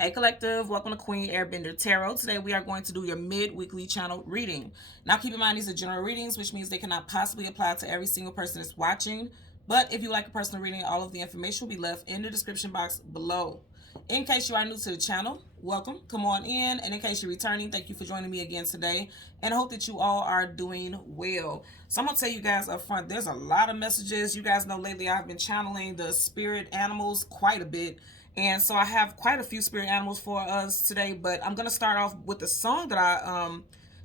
Hey Collective, welcome to Queen Airbender Tarot. Today we are going to do your mid-weekly channel reading. Now keep in mind these are general readings, which means they cannot possibly apply to every single person that's watching. But if you like a personal reading, all of the information will be left in the description box below. In case you are new to the channel, welcome, come on in. And in case you're returning, thank you for joining me again today. And I hope that you all are doing well. So I'm going to tell you guys up front, there's a lot of messages. You guys know lately I've been channeling the spirit animals quite a bit. And so I have quite a few spirit animals for us today, but I'm going to start off with the song that I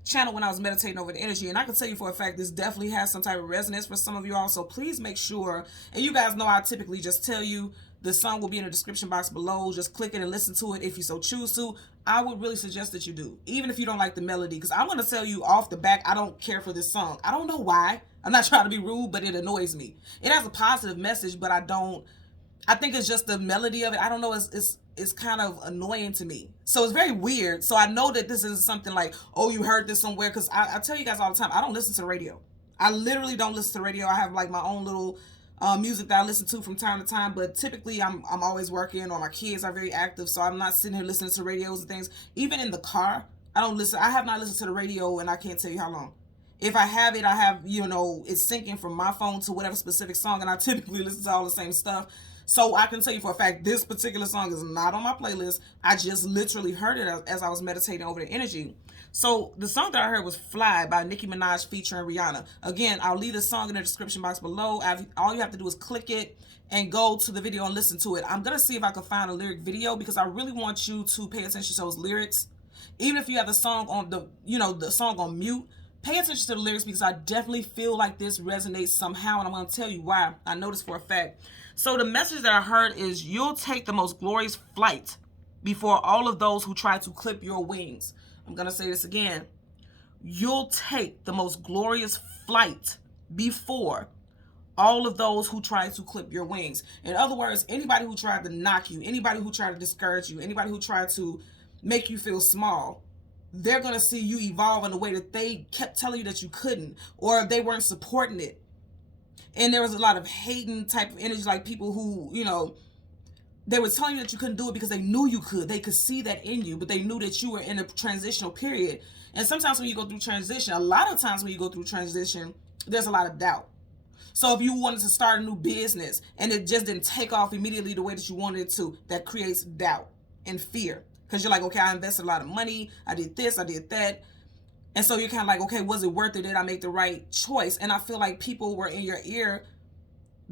channeled when I was meditating over the energy. And I can tell you for a fact, this definitely has some type of resonance for some of you all. So please make sure, and you guys know I typically just tell you the song will be in the description box below. Just click it and listen to it if you so choose to. I would really suggest that you do, even if you don't like the melody, because I'm going to tell you off the back, I don't care for this song. I don't know why. I'm not trying to be rude, but it annoys me. It has a positive message, but I think it's just the melody of it. I don't know. It's kind of annoying to me. So it's very weird. So I know that this isn't something like, oh, you heard this somewhere. Because I tell you guys all the time, I don't listen to the radio. I literally don't listen to the radio. I have like my own little music that I listen to from time to time. But typically I'm always working, or my kids are very active. So I'm not sitting here listening to radios and things. Even in the car, I don't listen. I have not listened to the radio and I can't tell you how long. If I have it, I have, it's syncing from my phone to whatever specific song. And I typically listen to all the same stuff. So I can tell you for a fact, this particular song is not on my playlist. I just literally heard it as I was meditating over the energy. So the song that I heard was Fly by Nicki Minaj featuring Rihanna. Again, I'll leave the song in the description box below. All you have to do is click it and go to the video and listen to it. I'm going to see if I can find a lyric video because I really want you to pay attention to those lyrics. Even if you have the song on the song on mute, pay attention to the lyrics because I definitely feel like this resonates somehow, and I'm going to tell you why. I know this for a fact. So the message that I heard is, you'll take the most glorious flight before all of those who try to clip your wings. I'm going to say this again. You'll take the most glorious flight before all of those who try to clip your wings. In other words, anybody who tried to knock you, anybody who tried to discourage you, anybody who tried to make you feel small, they're going to see you evolve in a way that they kept telling you that you couldn't, or they weren't supporting it. And there was a lot of hating type of energy, like people who, they were telling you that you couldn't do it because they knew you could. They could see that in you, but they knew that you were in a transitional period. And sometimes when you go through transition, a lot of times when you go through transition, there's a lot of doubt. So if you wanted to start a new business and it just didn't take off immediately the way that you wanted it to, that creates doubt and fear. Because you're like, okay, I invested a lot of money. I did this, I did that. And so you're kind of like, okay, was it worth it? Did I make the right choice? And I feel like people were in your ear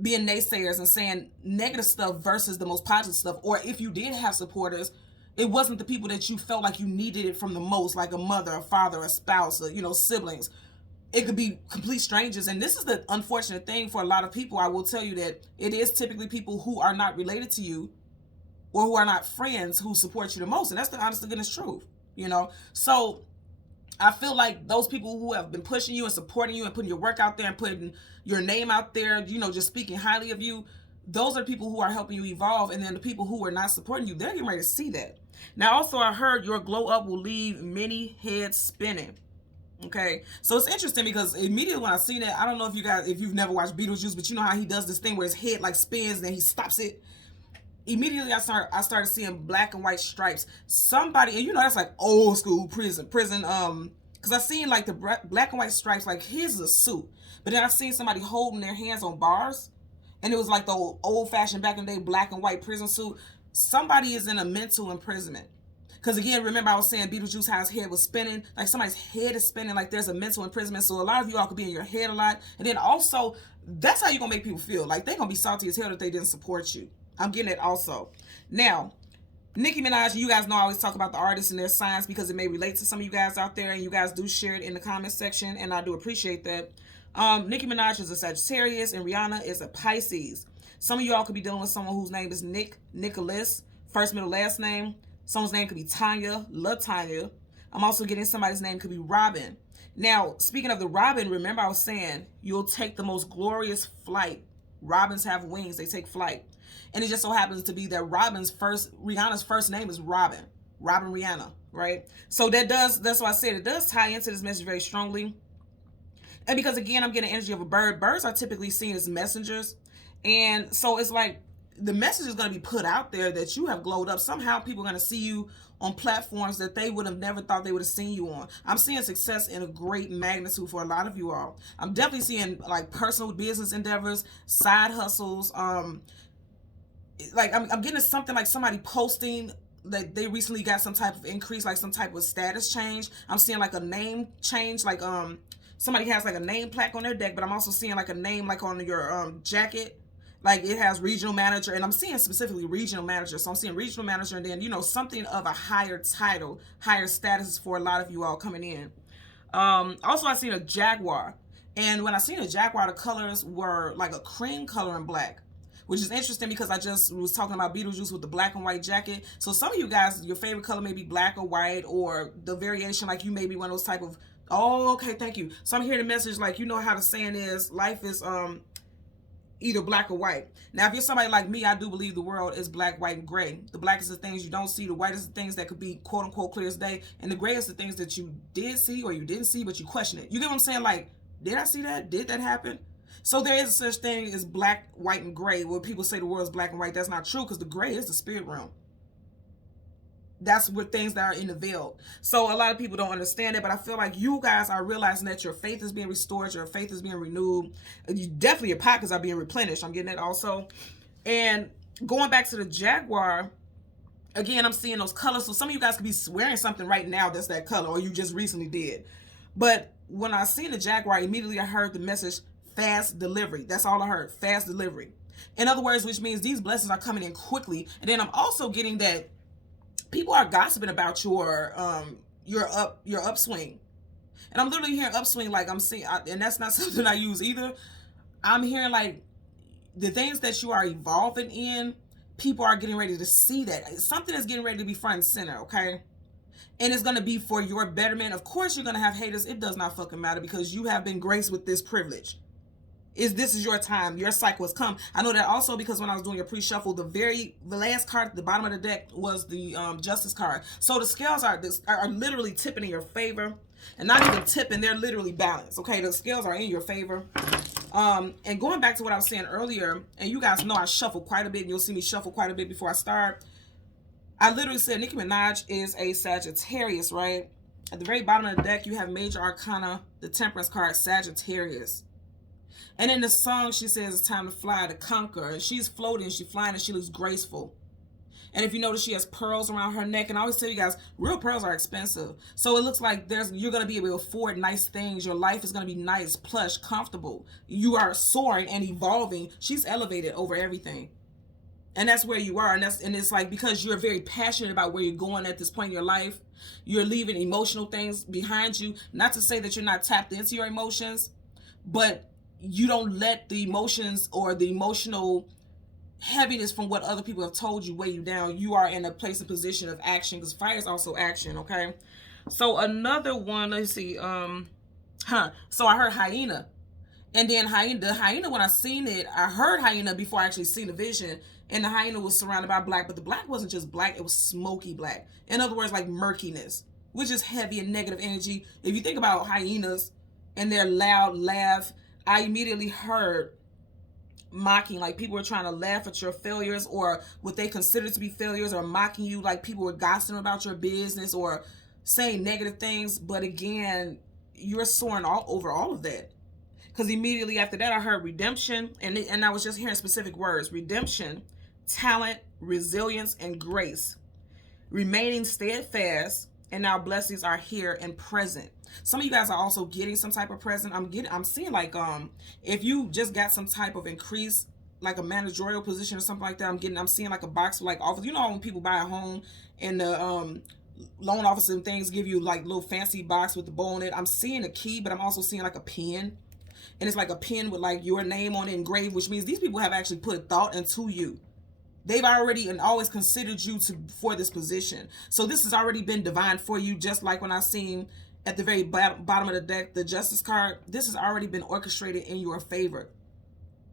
being naysayers and saying negative stuff versus the most positive stuff. Or if you did have supporters, it wasn't the people that you felt like you needed it from the most, like a mother, a father, a spouse, or, siblings. It could be complete strangers. And this is the unfortunate thing for a lot of people. I will tell you that it is typically people who are not related to you or who are not friends who support you the most. And that's the honest to goodness truth, So I feel like those people who have been pushing you and supporting you and putting your work out there and putting your name out there, just speaking highly of you, those are people who are helping you evolve. And then the people who are not supporting you, they're getting ready to see that. Now, also, I heard your glow up will leave many heads spinning. Okay, so it's interesting because immediately when I seen it, I don't know if you've never watched Beetlejuice, but you know how he does this thing where his head like spins and then he stops it. Immediately I started seeing black and white stripes. Somebody, and that's like old school prison because I seen like the black and white stripes, like his is a suit, but then I seen somebody holding their hands on bars, and it was like the old fashioned back in the day black and white prison suit. Somebody is in a mental imprisonment. Because again, remember I was saying Beetlejuice, how his head was spinning, like somebody's head is spinning, like there's a mental imprisonment. So a lot of you all could be in your head a lot, and then also that's how you're gonna make people feel, like they're gonna be salty as hell that they didn't support you. I'm getting it also. Now, Nicki Minaj, you guys know I always talk about the artists and their signs because it may relate to some of you guys out there, and you guys do share it in the comment section, and I do appreciate that. Nicki Minaj is a Sagittarius, and Rihanna is a Pisces. Some of you all could be dealing with someone whose name is Nicholas, first, middle, last name. Someone's name could be Tanya, LaTanya. I'm also getting somebody's name could be Robin. Now, speaking of the Robin, remember I was saying you'll take the most glorious flight. Robins have wings, they take flight. And it just so happens to be that Rihanna's first name is Robin Rihanna, right? So that's why I said it does tie into this message very strongly. And because again, I'm getting energy of a bird. Birds are typically seen as messengers. And so it's like the message is going to be put out there that you have glowed up. Somehow people are going to see you on platforms that they would have never thought they would have seen you on. I'm seeing success in a great magnitude for a lot of you all. I'm definitely seeing like personal business endeavors, side hustles. Like I'm getting something like somebody posting like they recently got some type of increase, like some type of status change. I'm seeing like a name change, like somebody has like a name plaque on their deck, but I'm also seeing like a name like on your jacket. Like it has regional manager, and I'm seeing specifically regional manager. So I'm seeing regional manager, and then, you know, something of a higher title, higher status for a lot of you all coming in. Also, I seen a jaguar, and when I seen a jaguar, the colors were like a cream color and black, which is interesting because I just was talking about Beetlejuice with the black and white jacket. So some of you guys, your favorite color may be black or white, or the variation, like you may be one of those type of, oh, okay, thank you. So I'm hearing the message like, you know how the saying is, life is either black or white. Now, if you're somebody like me, I do believe the world is black, white, and gray. The black is the things you don't see. The white is the things that could be quote unquote clear as day. And the gray is the things that you did see or you didn't see, but you question it. You get what I'm saying? Like, did I see that? Did that happen? So there is such thing as black, white, and gray. Where people say the world is black and white, that's not true, because the gray is the spirit realm. That's what things that are in the veil. So a lot of people don't understand it, but I feel like you guys are realizing that your faith is being restored, your faith is being renewed. You definitely, your pockets are being replenished. I'm getting it also. And going back to the jaguar, again, I'm seeing those colors. So some of you guys could be wearing something right now that's that color, or you just recently did. But when I seen the jaguar, immediately I heard the message, fast delivery. That's all I heard, fast delivery. In other words, which means these blessings are coming in quickly. And then I'm also getting that people are gossiping about your upswing. And I'm literally hearing upswing, like I'm seeing, and that's not something I use either. I'm hearing like the things that you are evolving in, people are getting ready to see that. Something is getting ready to be front and center, okay? And it's going to be for your betterment. Of course you're going to have haters. It does not fucking matter, because you have been graced with this privilege. This is your time. Your cycle has come. I know that also because when I was doing your pre-shuffle, the last card at the bottom of the deck was the Justice card. So the scales are literally tipping in your favor. And not even tipping, they're literally balanced. Okay, the scales are in your favor. And going back to what I was saying earlier, and you guys know I shuffle quite a bit, and you'll see me shuffle quite a bit before I start. I literally said Nicki Minaj is a Sagittarius, right? At the very bottom of the deck, you have Major Arcana, the Temperance card, Sagittarius. And in the song, she says it's time to fly, to conquer. And she's floating, she's flying, and she looks graceful. And if you notice, she has pearls around her neck. And I always tell you guys, real pearls are expensive. So it looks like you're going to be able to afford nice things. Your life is going to be nice, plush, comfortable. You are soaring and evolving. She's elevated over everything. And that's where you are. And it's like, because you're very passionate about where you're going at this point in your life, you're leaving emotional things behind you. Not to say that you're not tapped into your emotions, but you don't let the emotions or the emotional heaviness from what other people have told you weigh you down. You are in a place and position of action, because fire is also action, okay? So another one, let's see, so I heard hyena. And then the hyena, when I seen it, I heard hyena before I actually seen the vision, and the hyena was surrounded by black, but the black wasn't just black, it was smoky black. In other words, like murkiness, which is heavy and negative energy. If you think about hyenas and their loud laugh, I immediately heard mocking, like people were trying to laugh at your failures or what they consider to be failures, or mocking you, like people were gossiping about your business or saying negative things. But again, you're soaring all over all of that, because immediately after that I heard redemption, and I was just hearing specific words: redemption, talent, resilience, and grace, remaining steadfast, and now blessings are here and present. Some of you guys are also getting some type of present. I'm seeing like if you just got some type of increase, like a managerial position or something like that. I'm seeing like a box with like office. You know when people buy a home and the loan office and things give you like little fancy box with the bow on it. I'm seeing a key, but I'm also seeing like a pen, and it's like a pen with like your name on it engraved, which means these people have actually put thought into you. They've already and always considered you for this position. So this has already been divine for you, just like when I seen at the very bottom of the deck, the Justice card. This has already been orchestrated in your favor.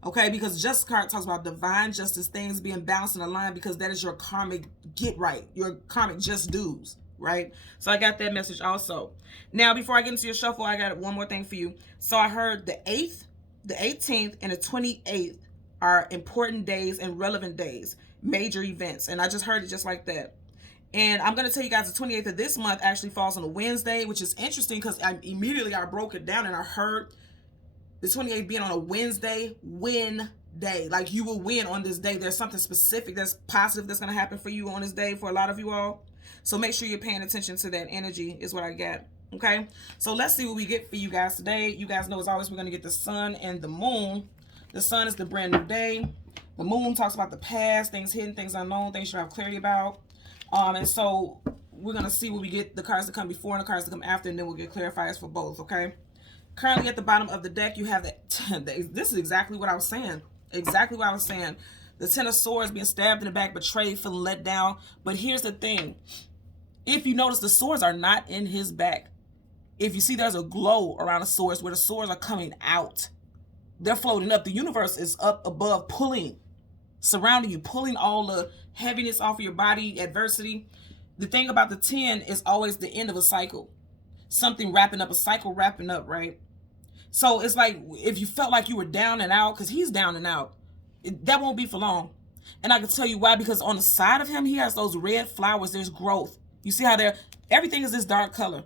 Okay, because the Justice card talks about divine justice, things being balanced and aligned, because that is your karmic get right, your karmic just dues, right? So I got that message also. Now, before I get into your shuffle, I got one more thing for you. So I heard the 8th, the 18th, and the 28th are important days and relevant days, major events. And I just heard it just like that. And I'm going to tell you guys the 28th of this month actually falls on a Wednesday, which is interesting because I broke it down and I heard the 28th being on a Wednesday, win day. Like you will win on this day. There's something specific that's positive that's going to happen for you on this day for a lot of you all. So make sure you're paying attention to that energy is what I get. Okay, so let's see what we get for you guys today. You guys know as always we're going to get the sun and the moon. The sun is the brand new day. The moon talks about the past, things hidden, things unknown, things you have clarity about. And so we're going to see what we get, the cards that come before and the cards that come after, and then we'll get clarifiers for both, okay? Currently at the bottom of the deck, you have that. This is exactly what I was saying. Exactly what I was saying. The Ten of Swords, being stabbed in the back, betrayed, feeling let down. But here's the thing. If you notice, the swords are not in his back. If you see, there's a glow around the swords where the swords are coming out. They're floating up. The universe is up above, pulling, surrounding you, pulling all the heaviness off of your body, adversity. The thing about the 10 is always the end of a cycle. Something wrapping up, a cycle wrapping up, right? So it's like if you felt like you were down and out, because he's down and out, that won't be for long. And I can tell you why, because on the side of him, he has those red flowers. There's growth. You see how everything is this dark color.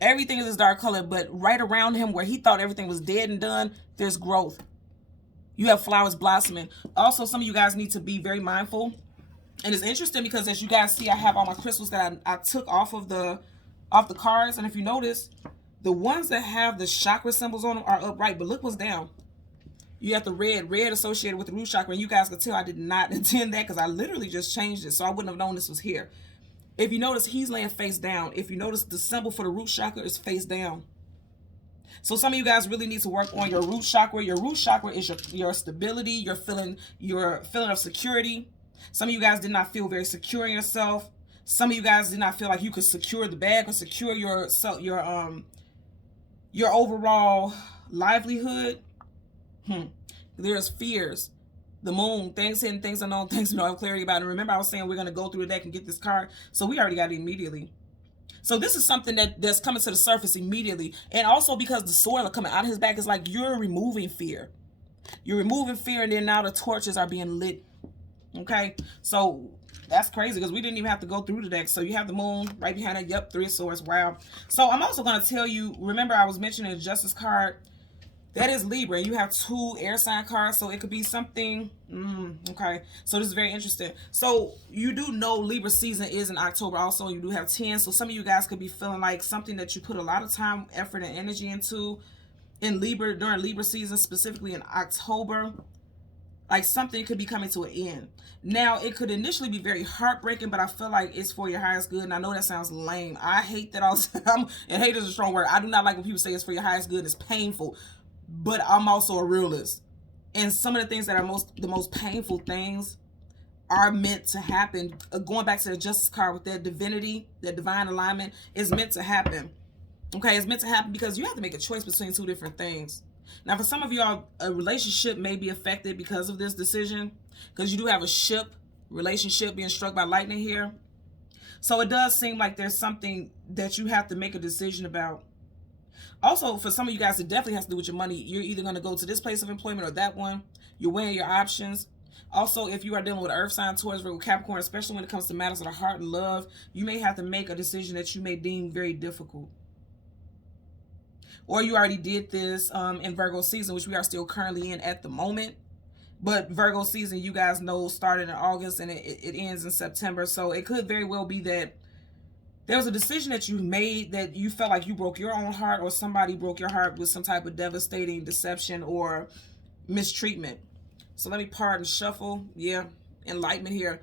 Everything is this dark color, but right around him where he thought everything was dead and done, there's growth. You have flowers blossoming. Also, some of you guys need to be very mindful. And it's interesting because as you guys see, I have all my crystals that I took off the cards. And if you notice, the ones that have the chakra symbols on them are upright, but look what's down. You have the red associated with the root chakra. And you guys could tell I did not intend that because I literally just changed it. So I wouldn't have known this was here. If you notice, he's laying face down. If you notice, the symbol for the root chakra is face down. So some of you guys really need to work on your root chakra. Your root chakra is your stability, your feeling of security. Some of you guys did not feel very secure in yourself. Some of you guys did not feel like you could secure the bag or secure your overall livelihood. There's fears. The moon, things hidden, things unknown, things we don't have clarity about. And remember, I was saying we're going to go through the deck and get this card. So we already got it immediately. So this is something that's coming to the surface immediately. And also because the sword are coming out of his back, it's like you're removing fear. You're removing fear, and then now the torches are being lit. Okay? So that's crazy because we didn't even have to go through the deck. So you have the moon right behind it. Yep, 3 of Swords. Wow. So I'm also going to tell you, remember I was mentioning the Justice card. That is Libra. You have 2 air sign cards, so it could be something. Okay, so this is very interesting. So you do know Libra season is in October also. You do have 10, so some of you guys could be feeling like something that you put a lot of time, effort, and energy into in Libra during Libra season, specifically in October. Like something could be coming to an end. Now, it could initially be very heartbreaking, but I feel like it's for your highest good. And I know that sounds lame. I hate that all the time. And hate is a strong word. I do not like when people say it's for your highest good. It's painful. But I'm also a realist. And some of the things that are the most painful things are meant to happen. Going back to the Justice card with that divinity, that divine alignment, is meant to happen. Okay, it's meant to happen because you have to make a choice between 2 different things. Now, for some of y'all, a relationship may be affected because of this decision. Because you do have a relationship being struck by lightning here. So it does seem like there's something that you have to make a decision about. Also, for some of you guys, it definitely has to do with your money. You're either going to go to this place of employment or that one. You're weighing your options. Also, if you are dealing with Earth sign, Taurus, Virgo, Capricorn, especially when it comes to matters of the heart and love, you may have to make a decision that you may deem very difficult. Or you already did this in Virgo season, which we are still currently in at the moment. But Virgo season, you guys know, started in August and it ends in September. So it could very well be that there was a decision that you made that you felt like you broke your own heart, or somebody broke your heart with some type of devastating deception or mistreatment. So let me pardon shuffle. Yeah, enlightenment here.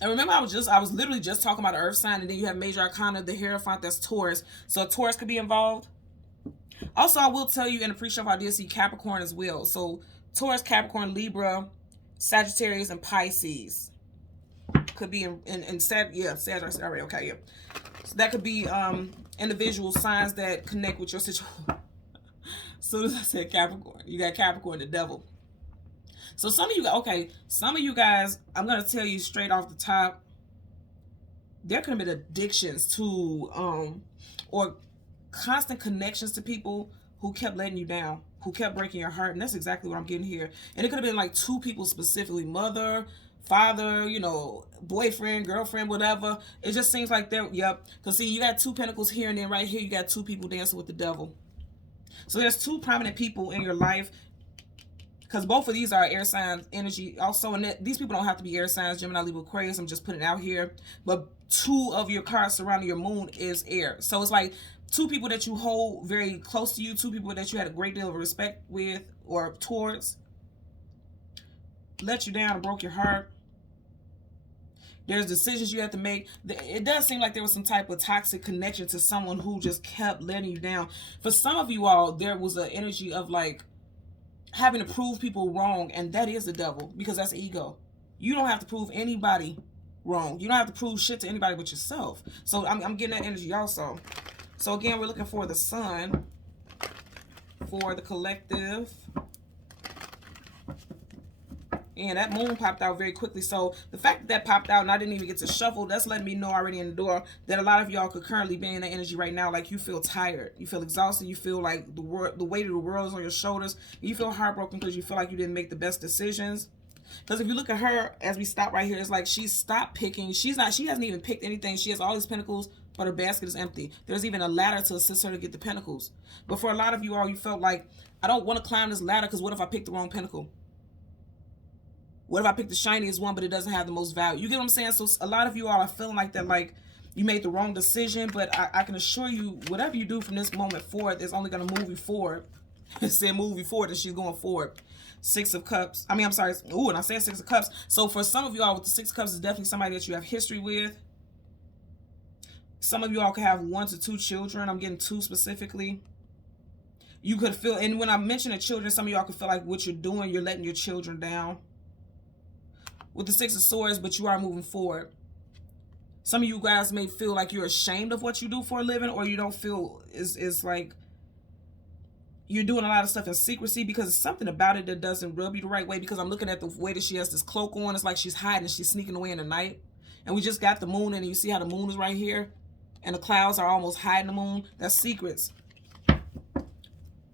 And remember, I was literally just talking about the Earth sign, and then you have Major Arcana, the Hierophant, that's Taurus. So Taurus could be involved. Also, I will tell you in the pre-shuffle, I did see Capricorn as well. So Taurus, Capricorn, Libra, Sagittarius, and Pisces. Could be in Sagittarius already. Okay, yeah. So that could be individual signs that connect with your situation. So as I said Capricorn, you got Capricorn, the devil. So some of you guys, I'm gonna tell you straight off the top, there could have been addictions to or constant connections to people who kept letting you down. who kept breaking your heart. And that's exactly what I'm getting here. And it could have been like two people specifically, mother, father, you know, boyfriend, girlfriend, whatever. It just seems like they're, yep. Because see, you got two pentacles here, and then right here you got two people dancing with the devil. So there's two prominent people in your life, because both of these are air signs energy. Also, and these people don't have to be air signs, Gemini, Libra, Aquarius. I'm just putting it out here. But two of your cards surrounding your moon is air. So it's like two people that you hold very close to you, two people that you had a great deal of respect with or towards, let you down and broke your heart. There's decisions you have to make. It does seem like there was some type of toxic connection to someone who just kept letting you down. For some of you all, there was an energy of like having to prove people wrong, and that is the devil, because that's ego. You don't have to prove anybody wrong. You don't have to prove shit to anybody but yourself. So I'm getting that energy also. So again, we're looking for the sun for the collective. And that moon popped out very quickly. So the fact that that popped out and I didn't even get to shuffle, that's letting me know already in the door that a lot of y'all could currently be in that energy right now. Like you feel tired. You feel exhausted. You feel like the weight of the world is on your shoulders. You feel heartbroken because you feel like you didn't make the best decisions. Because if you look at her, as we stop right here, it's like she stopped picking. She hasn't even picked anything. She has all these pentacles, but her basket is empty. There's even a ladder to assist her to get the pentacles. But for a lot of you all, you felt like, I don't want to climb this ladder because what if I pick the wrong pentacle? What if I pick the shiniest one, but it doesn't have the most value? You get what I'm saying? So a lot of you all are feeling like that, like you made the wrong decision, but I can assure you, whatever you do from this moment forward, it's only going to move you forward. It said move you forward, and she's going forward. Six of Cups. I mean, I'm sorry. Ooh, and I said Six of Cups. So for some of you all with the Six of Cups, is definitely somebody that you have history with. Some of you all could have 1 to 2 children. I'm getting 2 specifically. You could feel, and when I mention the children, some of y'all could feel like what you're doing, you're letting your children down. With the Six of Swords, but you are moving forward. Some of you guys may feel like you're ashamed of what you do for a living, or you don't feel is like you're doing a lot of stuff in secrecy because it's something about it that doesn't rub you the right way. Because I'm looking at the way that she has this cloak on. It's like she's hiding, she's sneaking away in the night. And we just got the moon, and you see how the moon is right here, and the clouds are almost hiding the moon. That's secrets.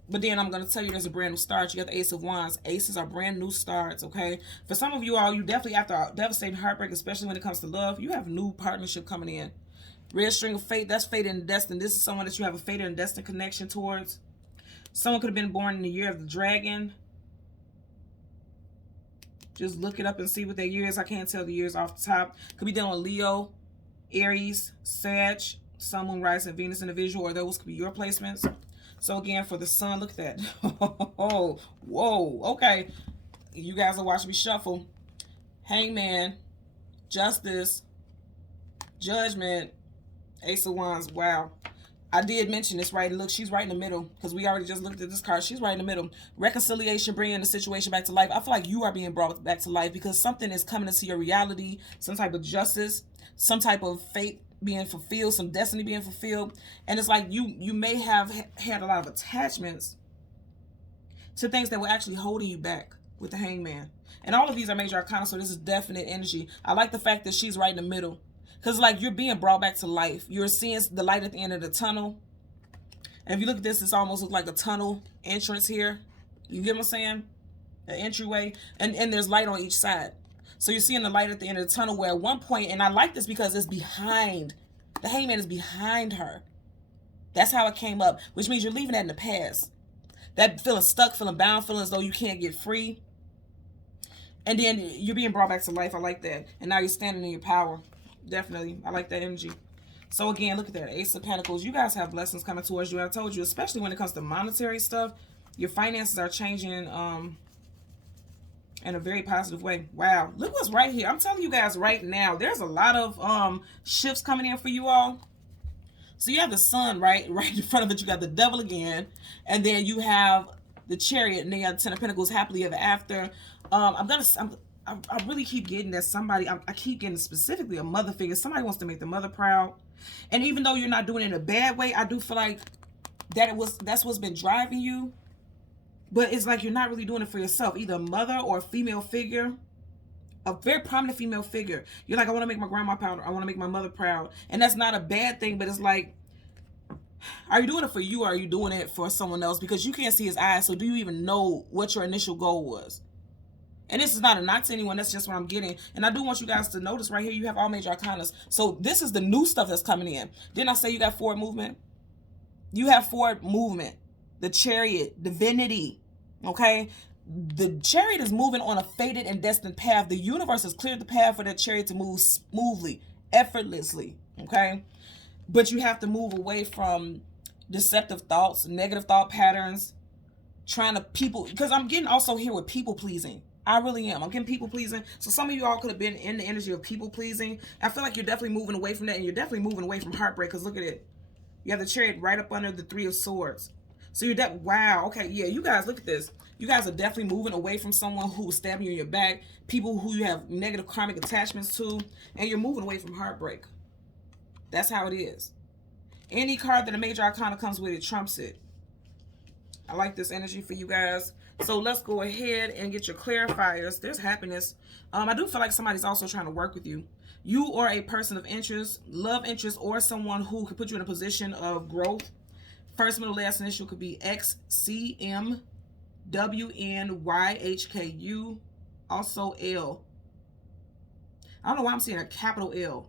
But then I'm going to tell you there's a brand new start. You got the Ace of Wands. Aces are brand new starts, okay? For some of you all, you definitely, after a devastating heartbreak, especially when it comes to love, you have new partnership coming in. Red string of fate, that's fate and destined. This is someone that you have a fate and destined connection towards. Someone could have been born in the year of the dragon. Just look it up and see what their year is. I can't tell the years off the top. Could be dealing with Leo, Aries, Sag, Sun, Moon, Rising, Venus in the visual, or those could be your placements. So again, for the sun, look at that. Oh, whoa, okay. You guys are watching me shuffle. Hangman, Justice, Judgment, Ace of Wands. Wow. I did mention this, right? Look, she's right in the middle, because we already just looked at this card. She's right in the middle. Reconciliation, bringing the situation back to life. I feel like you are being brought back to life because something is coming into your reality, some type of justice, some type of fate being fulfilled, some destiny being fulfilled. And it's like you may have had a lot of attachments to things that were actually holding you back with the Hangman. And all of these are major arcana, so this is definite energy. I like the fact that she's right in the middle, because like you're being brought back to life. You're seeing the light at the end of the tunnel. And if you look at this, this almost looks like a tunnel entrance here. You get what I'm saying? An entryway. And there's light on each side. So you're seeing the light at the end of the tunnel, where at one point, and I like this because it's behind, the Hangman is behind her. That's how it came up, which means you're leaving that in the past. That feeling stuck, feeling bound, feeling as though you can't get free. And then you're being brought back to life. I like that. And now you're standing in your power. Definitely. I like that energy. So again, look at that. Ace of Pentacles. You guys have blessings coming towards you. I told you, especially when it comes to monetary stuff, your finances are changing in a very positive way. Wow. Look what's right here. I'm telling you guys right now, there's a lot of shifts coming in for you all. So you have the sun right in front of it. You got the devil again. And then you have the Chariot, and then you have the Ten of Pentacles, happily ever after. I really keep getting that somebody, I keep getting specifically a mother figure. Somebody wants to make the mother proud. And even though you're not doing it in a bad way, I do feel like that's what's been driving you. But it's like you're not really doing it for yourself. Either a mother or a female figure, a very prominent female figure. You're like, I want to make my grandma proud. I want to make my mother proud. And that's not a bad thing, but it's like, Are you doing it for you, or are you doing it for someone else? Because you can't see his eyes, so do you even know what your initial goal was? And this is not a knock to anyone, that's just what I'm getting. And I do want you guys to notice right here, you have all major arcanas. So this is the new stuff that's coming in. Didn't I say you got forward movement? You have forward movement. The Chariot, divinity, okay? The Chariot is moving on a fated and destined path. The universe has cleared the path for that Chariot to move smoothly, effortlessly, okay? But you have to move away from deceptive thoughts, negative thought patterns, trying to people, because I'm getting also here with people pleasing. I really am. I'm getting people pleasing. So some of you all could have been in the energy of people pleasing. I feel like you're definitely moving away from that, and you're definitely moving away from heartbreak, because look at it. You have the Chariot right up under the Three of Swords. So you're wow, okay, yeah, you guys, look at this. You guys are definitely moving away from someone who was stabbing you in your back, people who you have negative karmic attachments to, and you're moving away from heartbreak. That's how it is. Any card that a major arcana comes with, it trumps it. I like this energy for you guys. So let's go ahead and get your clarifiers. There's happiness. I do feel like somebody's also trying to work with you. You are a person of interest, love interest, or someone who could put you in a position of growth. First, middle, last initial could be XCMWNYHKU. Also L. I don't know why I'm seeing a capital L.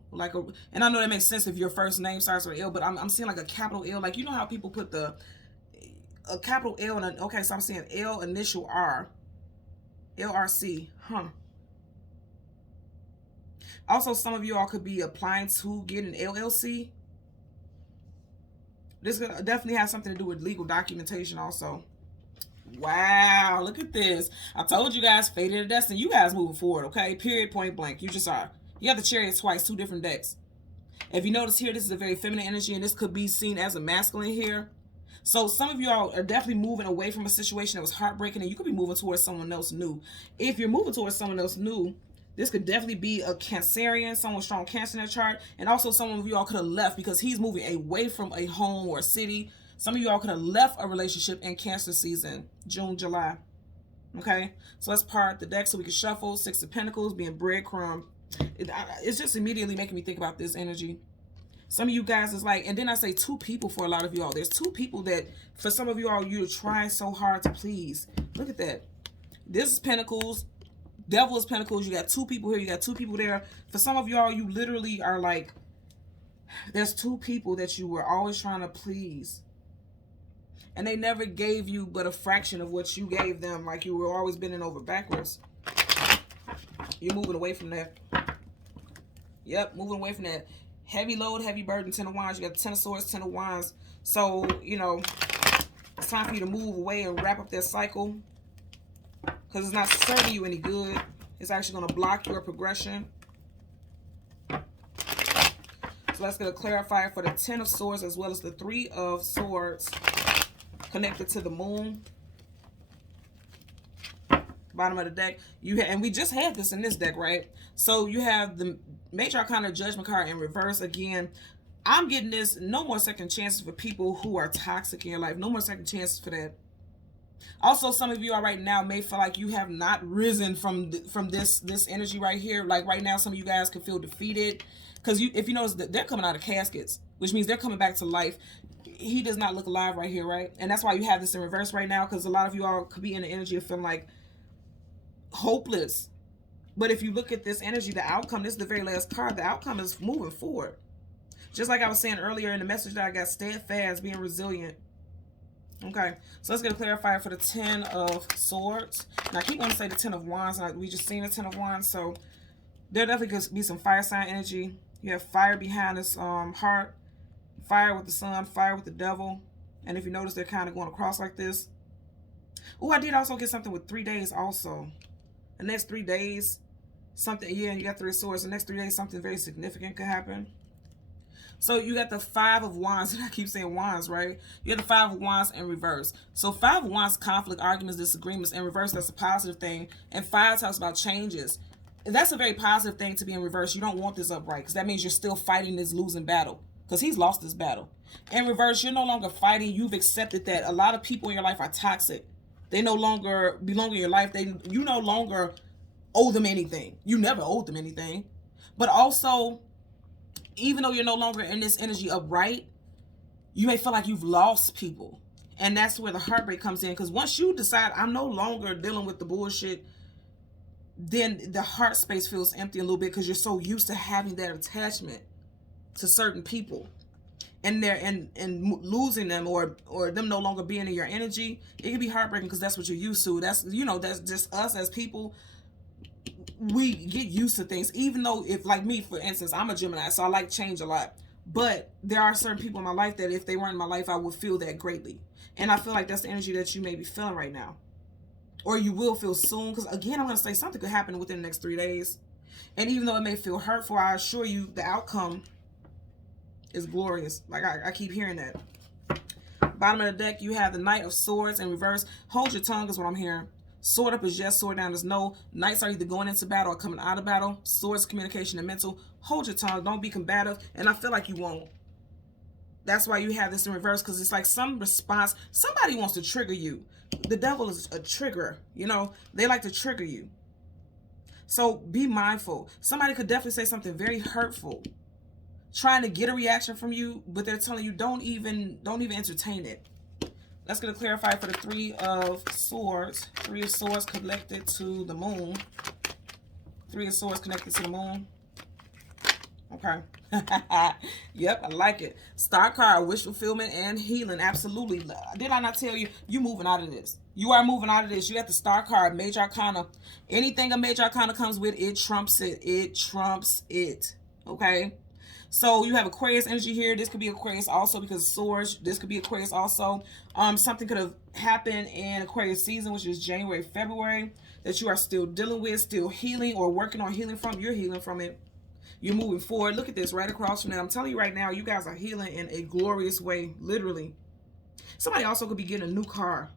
And I know that makes sense if your first name starts with L, but I'm seeing like a capital L. Like, you know how people put a capital L and okay, so I'm seeing L initial R. LRC. Huh. Also, some of you all could be applying to get an LLC. This could definitely have something to do with legal documentation also. Wow, look at this. I told you guys, fated or destined. You guys moving forward, okay? Period, point blank. You just are. You have the Chariot twice, two different decks. If you notice here, this is a very feminine energy, and this could be seen as a masculine here. So some of you all are definitely moving away from a situation that was heartbreaking, and you could be moving towards someone else new. If you're moving towards someone else new, this could definitely be a Cancerian, someone strong Cancer in their chart, and also some of you all could have left because he's moving away from a home or a city. Some of you all could have left a relationship in Cancer season, June, July. Okay, so let's part the deck so we can shuffle. Six of Pentacles being breadcrumb. It's just immediately making me think about this energy. Some of you guys is like, and then I say two people for a lot of you all. There's two people that, for some of you all, you're trying so hard to please. Look at that. This is Pentacles. Devil is Pentacles. You got two people here. You got two people there. For some of y'all, you literally are like, there's two people that you were always trying to please. And they never gave you but a fraction of what you gave them. Like you were always bending over backwards. You're moving away from that. Yep, moving away from that. Heavy load, heavy burden, 10 of Wands. You got 10 of Swords, 10 of Wands. So, you know, it's time for you to move away and wrap up that cycle. Because it's not serving you any good. It's actually going to block your progression. So let's get a clarifier for the 10 of Swords as well as the 3 of Swords connected to the moon. Bottom of the deck. And we just had this in this deck, right? So you have the Major Arcana Judgment card in reverse again. I'm getting this. No more second chances for people who are toxic in your life. No more second chances for that. Also, some of you all right now may feel like you have not risen from this energy right here. Like right now, some of you guys can feel defeated. Because if you notice, that they're coming out of caskets, which means they're coming back to life. He does not look alive right here, right? And that's why you have this in reverse right now, because a lot of you all could be in the energy of feeling like hopeless. But if you look at this energy, the outcome, this is the very last card, the outcome is moving forward. Just like I was saying earlier in the message that I got, steadfast, being resilient. Okay, so let's get a clarifier for the 10 of Swords. And I keep wanting to say the 10 of Wands, and we just seen the 10 of Wands, so there definitely could be some fire sign energy. You have fire behind this heart, fire with the sun, fire with the devil. And if you notice, they're kind of going across like this. Oh, I did also get something with 3 days also. The next 3 days, something, yeah, you got 3 of Swords. The next 3 days, something very significant could happen. So you got the 5 of Wands, and I keep saying Wands, right? You got the 5 of Wands in reverse. So 5 of Wands, conflict, arguments, disagreements. In reverse, that's a positive thing. And 5 talks about changes. And that's a very positive thing to be in reverse. You don't want this upright, because that means you're still fighting this losing battle, because he's lost this battle. In reverse, you're no longer fighting. You've accepted that a lot of people in your life are toxic. They no longer belong in your life. You no longer owe them anything. You never owed them anything. But also, even though you're no longer in this energy upright, You may feel like you've lost people. And that's where the heartbreak comes in. Because once you decide, I'm no longer dealing with the bullshit, then the heart space feels empty a little bit because you're so used to having that attachment to certain people. And they're and losing them, or them no longer being in your energy, it can be heartbreaking because that's what you're used to. That's, you know, that's just us as people. We get used to things, even though, if like me, for instance, I'm a Gemini, so I like change a lot. But there are certain people in my life that if they weren't in my life, I would feel that greatly. And I feel like that's the energy that you may be feeling right now, or you will feel soon. Because again, I'm going to say something could happen within the next 3 days. And even though it may feel hurtful, I assure you the outcome is glorious. Like I keep hearing that. Bottom of the deck, you have the Knight of Swords in reverse. Hold your tongue is what I'm hearing. Sword up is yes, sword down is no. Knights are either going into battle or coming out of battle. Swords, communication, and mental. Hold your tongue. Don't be combative. And I feel like you won't. That's why you have this in reverse, because it's like some response. Somebody wants to trigger you. The devil is a trigger. You know, they like to trigger you. So be mindful. Somebody could definitely say something very hurtful, trying to get a reaction from you, but they're telling you don't even entertain it. Let's get a clarifier for the Three of Swords. Three of Swords connected to the moon. Three of Swords connected to the moon. Okay. Yep, I like it. Star card, wish fulfillment and healing. Absolutely. Did I not tell you? You moving out of this. You are moving out of this. You got the Star card, Major Arcana. Anything a Major Arcana comes with, it trumps it. It trumps it. Okay? So you have Aquarius energy here. This could be Aquarius also because swords. This could be Aquarius also. Something could have happened in Aquarius season, which is January, February, that you are still dealing with, still healing or working on healing from. You're healing from it. You're moving forward. Look at this right across from that. I'm telling you right now, you guys are healing in a glorious way, literally. Somebody also could be getting a new car.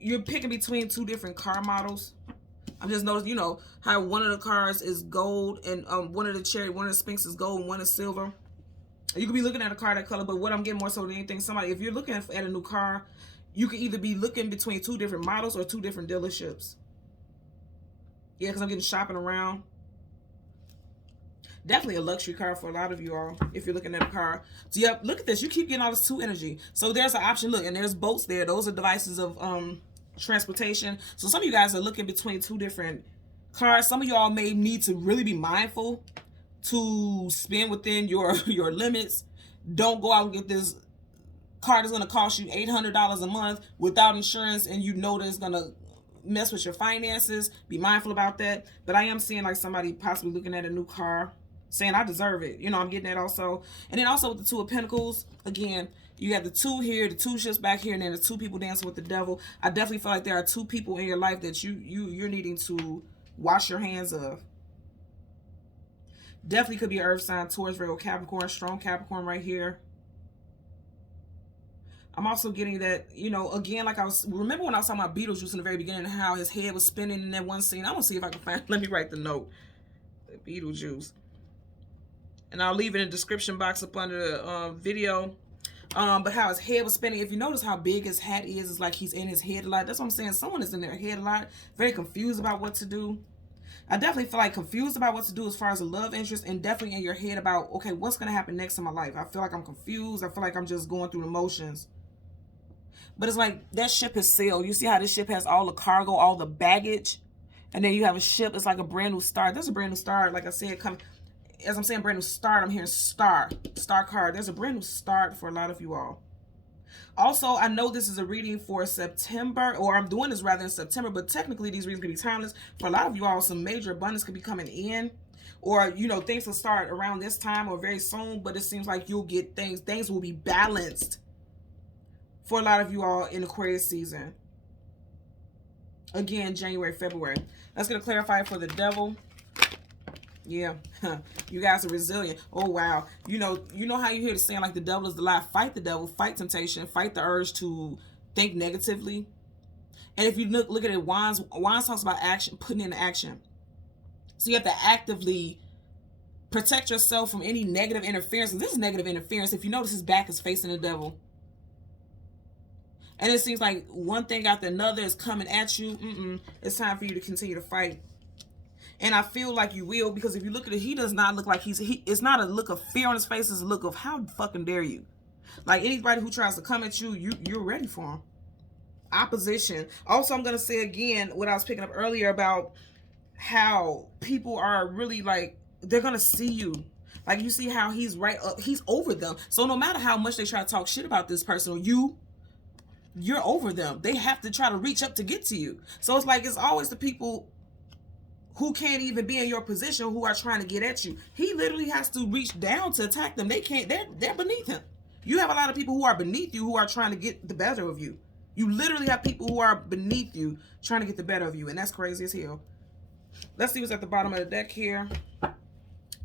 You're picking between two different car models. I'm just noticing, you know, how one of the cars is gold and one of the Sphinx is gold and one is silver. You could be looking at a car that color, but what I'm getting more so than anything, somebody, if you're looking at a new car, you could either be looking between two different models or two different dealerships. Yeah, because I'm getting shopping around. Definitely a luxury car for a lot of you all, if you're looking at a car. So, yep, look at this. You keep getting all this two energy. So there's an option. Look, and there's boats there. Those are devices of transportation. So some of you guys are looking between two different cars. Some of y'all may need to really be mindful to spend within your limits. Don't go out and get this car that's going to cost you $800 a month without insurance, and you know that it's going to mess with your finances. Be mindful about that. But I am seeing like somebody possibly looking at a new car, saying I deserve it. You know, I'm getting that also. And then also with the Two of Pentacles, again, you have the two here, the two ships back here, and then the two people dancing with the devil. I definitely feel like there are two people in your life that you're needing to wash your hands of. Definitely could be an earth sign, Taurus, Virgo, Capricorn, strong Capricorn right here. I'm also getting that, you know, again, like remember when I was talking about Beetlejuice in the very beginning, how his head was spinning in that one scene? I'm going to see if I can find, let me write the note. Beetlejuice. And I'll leave it in the description box up under the video. But how his head was spinning. If you notice how big his hat is, it's like he's in his head a lot. That's what I'm saying. Someone is in their head a lot. Very confused about what to do. I definitely feel like confused about what to do as far as a love interest, and definitely in your head about, okay, what's going to happen next in my life? I feel like I'm confused. I feel like I'm just going through the motions. But it's like that ship has sailed. You see how this ship has all the cargo, all the baggage? And then you have a ship. It's like a brand new start. There's a brand new start. Like I said, as I'm saying brand new start, I'm hearing star card. There's a brand new start for a lot of you all. Also, I know this is a reading for September, or I'm doing this rather in September, but technically these readings can be timeless. For a lot of you all, some major abundance could be coming in, or, you know, things will start around this time or very soon, but it seems like you'll get things will be balanced for a lot of you all in Aquarius season. Again, January, February. Let's get a clarifier for the devil. Yeah, you guys are resilient. Oh, wow. You know how you hear the saying, like, the devil is the lie. Fight the devil, fight temptation, fight the urge to think negatively. And if you look at it, Wands talks about action, putting into action. So you have to actively protect yourself from any negative interference. And this is negative interference. If you notice, his back is facing the devil. And it seems like one thing after another is coming at you. It's time for you to continue to fight. And I feel like you will, because if you look at it, he does not look like it's not a look of fear on his face, it's a look of how fucking dare you. Like anybody who tries to come at you, you're ready for him. Opposition. Also, I'm gonna say again what I was picking up earlier about how people are really like, they're gonna see you. Like you see how he's right up, he's over them. So no matter how much they try to talk shit about this person, you're over them. They have to try to reach up to get to you. So it's like, it's always the people who can't even be in your position who are trying to get at you. He literally has to reach down to attack them. They can't, they're beneath him. You have a lot of people who are beneath you who are trying to get the better of you. You literally have people who are beneath you trying to get the better of you. And that's crazy as hell. Let's see what's at the bottom of the deck here.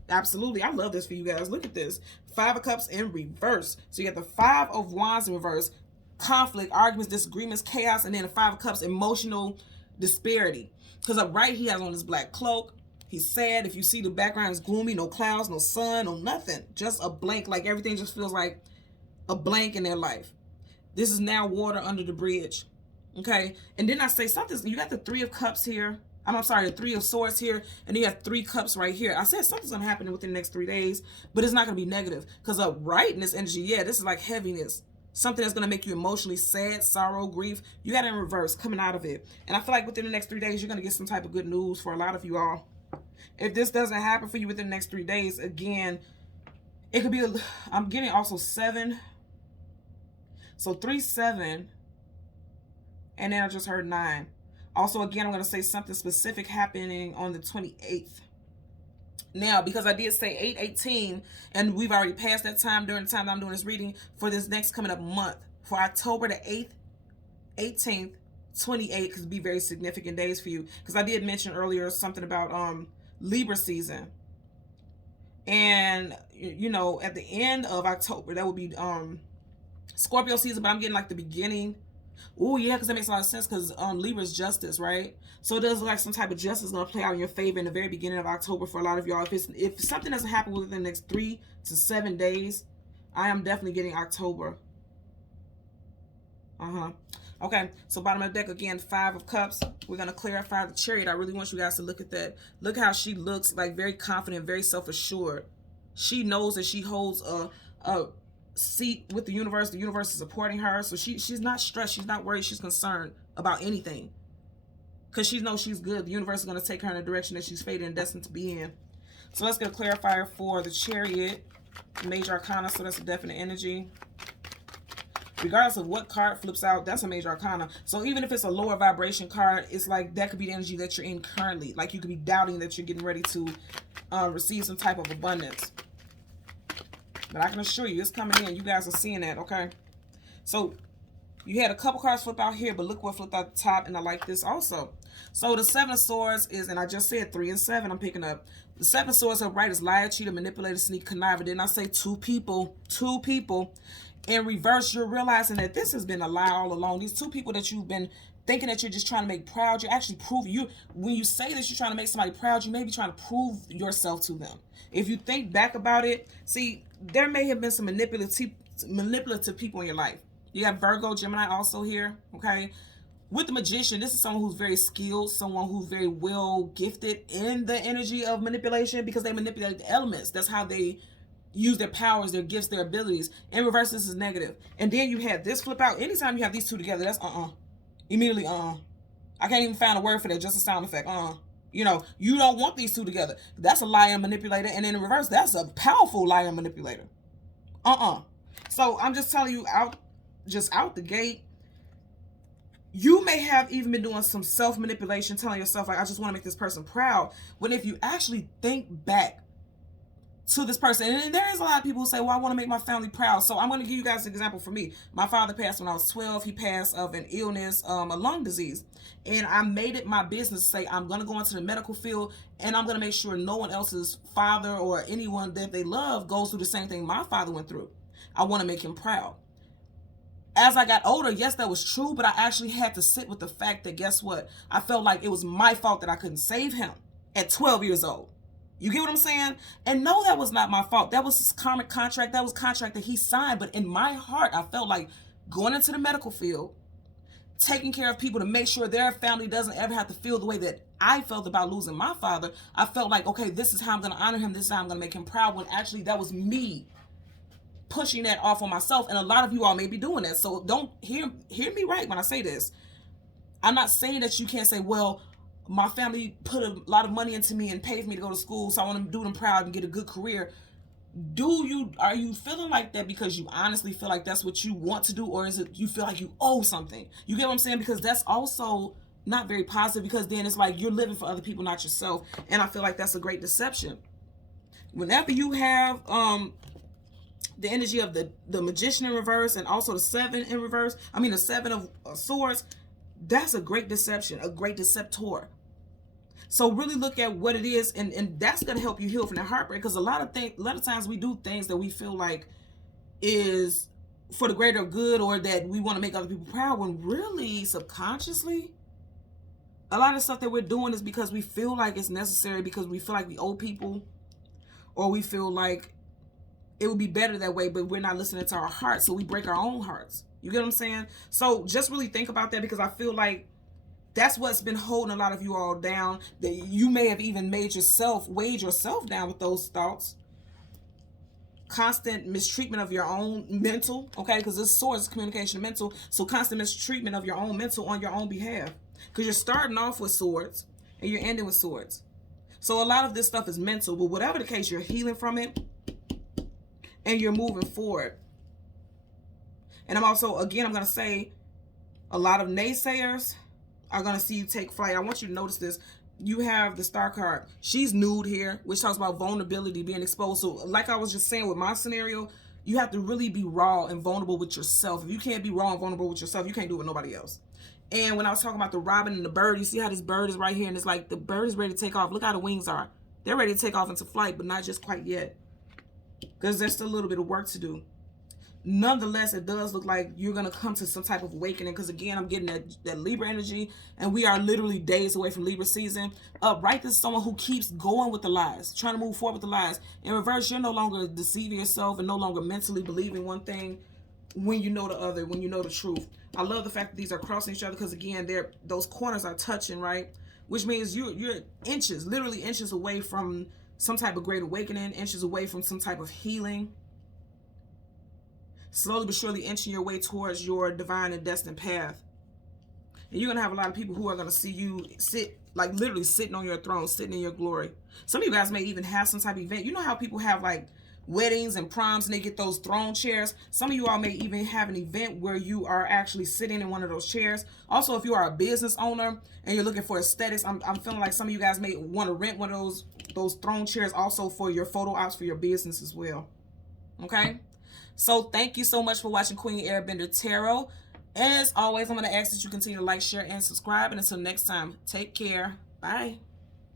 Absolutely. I love this for you guys. Look at this. 5 of Cups in reverse. So you got the 5 of Wands in reverse. Conflict, arguments, disagreements, chaos, and then the 5 of Cups, emotional disparity. Because up right, he has on his black cloak. He's sad. If you see the background is gloomy, no clouds, no sun, no nothing. Just a blank, like everything just feels like a blank in their life. This is now water under the bridge. Okay? And then I say something, you got the 3 of Cups here. I'm sorry, the 3 of Swords here, and you have 3 cups right here. I said something's gonna happen within the next 3 days, but it's not gonna be negative. Because up right in this energy, yeah, this is like heaviness. Something that's going to make you emotionally sad, sorrow, grief. You got it in reverse, coming out of it. And I feel like within the next 3 days, you're going to get some type of good news for a lot of you all. If this doesn't happen for you within the next 3 days, again, it could be, I'm getting also 7. So 3, 7. And then I just heard 9. Also, again, I'm going to say something specific happening on the 28th. Now, because I did say 8/18, and we've already passed that time during the time that I'm doing this reading for this next coming up month. For October the 8th, 18th, 28th, could be very significant days for you. Because I did mention earlier something about Libra season. And, you know, at the end of October, that would be Scorpio season, but I'm getting like the beginning. Oh, yeah, because that makes a lot of sense because Libra's justice, right? So it does look like some type of justice is going to play out in your favor in the very beginning of October for a lot of y'all. If something doesn't happen within the next 3 to 7 days, I am definitely getting October. Okay, so bottom of the deck again, 5 of Cups. We're going to clarify the Chariot. I really want you guys to look at that. Look how she looks, like very confident, very self-assured. She knows that she holds a seat with the universe. The universe is supporting her, so she's not stressed, she's not worried, she's concerned about anything because she knows she's good. The universe is going to take her in a direction that she's fated and destined to be in. So let's get a clarifier for the Chariot, Major Arcana. So that's a definite energy. Regardless of what card flips out, that's a Major Arcana. So even if it's a lower vibration card, it's like that could be the energy that you're in currently. Like you could be doubting that you're getting ready to receive some type of abundance. But I can assure you, it's coming in. You guys are seeing that, okay? So you had a couple cards flip out here, but look what flipped out the top, and I like this also. So the 7 of Swords is, and I just said 3 and 7, I'm picking up. The 7 of Swords up right is liar, cheater, manipulator, sneak, conniver. Then I say 2 people. In reverse, you're realizing that this has been a lie all along. These 2 people that you've been thinking that you're just trying to make proud, you're actually proving. When you say that you're trying to make somebody proud, you may be trying to prove yourself to them. If you think back about it, see, there may have been some manipulative people in your life. You have Virgo, Gemini also here, okay? With the Magician, this is someone who's very skilled, someone who's very well gifted in the energy of manipulation because they manipulate the elements. That's how they use their powers, their gifts, their abilities. In reverse, this is negative. And then you have this flip out. Anytime you have these 2 together, that's immediately I can't even find a word for that, just a sound effect. You know, you don't want these 2 together. That's a liar and manipulator. And then in reverse, that's a powerful liar and manipulator. So I'm just telling you out the gate, you may have even been doing some self-manipulation, telling yourself, like, I just want to make this person proud. When if you actually think back to this person, and there is a lot of people who say, well, I want to make my family proud. So I'm going to give you guys an example for me. My father passed when I was 12. He passed of an illness, a lung disease. And I made it my business to say, I'm going to go into the medical field and I'm going to make sure no one else's father or anyone that they love goes through the same thing my father went through. I want to make him proud. As I got older, yes, that was true, but I actually had to sit with the fact that, guess what? I felt like it was my fault that I couldn't save him at 12 years old. You get what I'm saying? And no, that was not my fault. That was his karmic contract. That was a contract that he signed. But in my heart, I felt like going into the medical field, taking care of people to make sure their family doesn't ever have to feel the way that I felt about losing my father. I felt like, okay, this is how I'm going to honor him. This is how I'm going to make him proud, when actually that was me pushing that off on myself. And a lot of you all may be doing that. So don't hear me right when I say this. I'm not saying that you can't say, well, my family put a lot of money into me and paid for me to go to school, so I want to do them proud and get a good career. Are you feeling like that because you honestly feel like that's what you want to do, or is it you feel like you owe something? You get what I'm saying? Because that's also not very positive, because then it's like you're living for other people, not yourself. And I feel like that's a great deception. Whenever you have the energy of the Magician in reverse, and also the 7 in reverse, the 7 of swords, that's a great deception, a great deceptor. So really look at what it is, and that's going to help you heal from that heartbreak. Because a lot of times we do things that we feel like is for the greater good, or that we want to make other people proud, when really subconsciously a lot of stuff that we're doing is because we feel like it's necessary, because we feel like we owe people, or we feel like it would be better that way, but we're not listening to our hearts, so we break our own hearts. You get what I'm saying? So just really think about that, because I feel like that's what's been holding a lot of you all down. That you may have even weighed yourself down with those thoughts. Constant mistreatment of your own mental, okay? Because this sword is communication mental. So constant mistreatment of your own mental on your own behalf. Because you're starting off with swords and you're ending with swords. So a lot of this stuff is mental, but whatever the case, you're healing from it and you're moving forward. And I'm going to say, a lot of naysayers are going to see you take flight. I want you to notice this. You have the Star card. She's nude here, which talks about vulnerability, being exposed. So like I was just saying with my scenario, you have to really be raw and vulnerable with yourself. If you can't be raw and vulnerable with yourself, you can't do it with nobody else. And when I was talking about the robin and the bird, you see how this bird is right here, and it's like the bird is ready to take off. Look how the wings are. They're ready to take off into flight, but not just quite yet, because there's still a little bit of work to do. Nonetheless, it does look like you're going to come to some type of awakening, because again, I'm getting that Libra energy, and we are literally days away from Libra season. Upright, this is someone who keeps going with the lies, trying to move forward with the lies. In reverse, you're no longer deceiving yourself and no longer mentally believing one thing when you know the other, when you know the truth. I love the fact that these are crossing each other, because again, those corners are touching, right? Which means you're inches, literally inches away from some type of great awakening, inches away from some type of healing. Slowly but surely inching your way towards your divine and destined path. And you're going to have a lot of people who are going to see you sit, like literally sitting on your throne, sitting in your glory. Some of you guys may even have some type of event. You know how people have like weddings and proms and they get those throne chairs? Some of you all may even have an event where you are actually sitting in one of those chairs. Also, if you are a business owner and you're looking for aesthetics, I'm feeling like some of you guys may want to rent one of those throne chairs also for your photo ops for your business as well. Okay? So thank you so much for watching Queen Airbender Tarot. As always, I'm going to ask that you continue to like, share, and subscribe. And until next time, take care. Bye.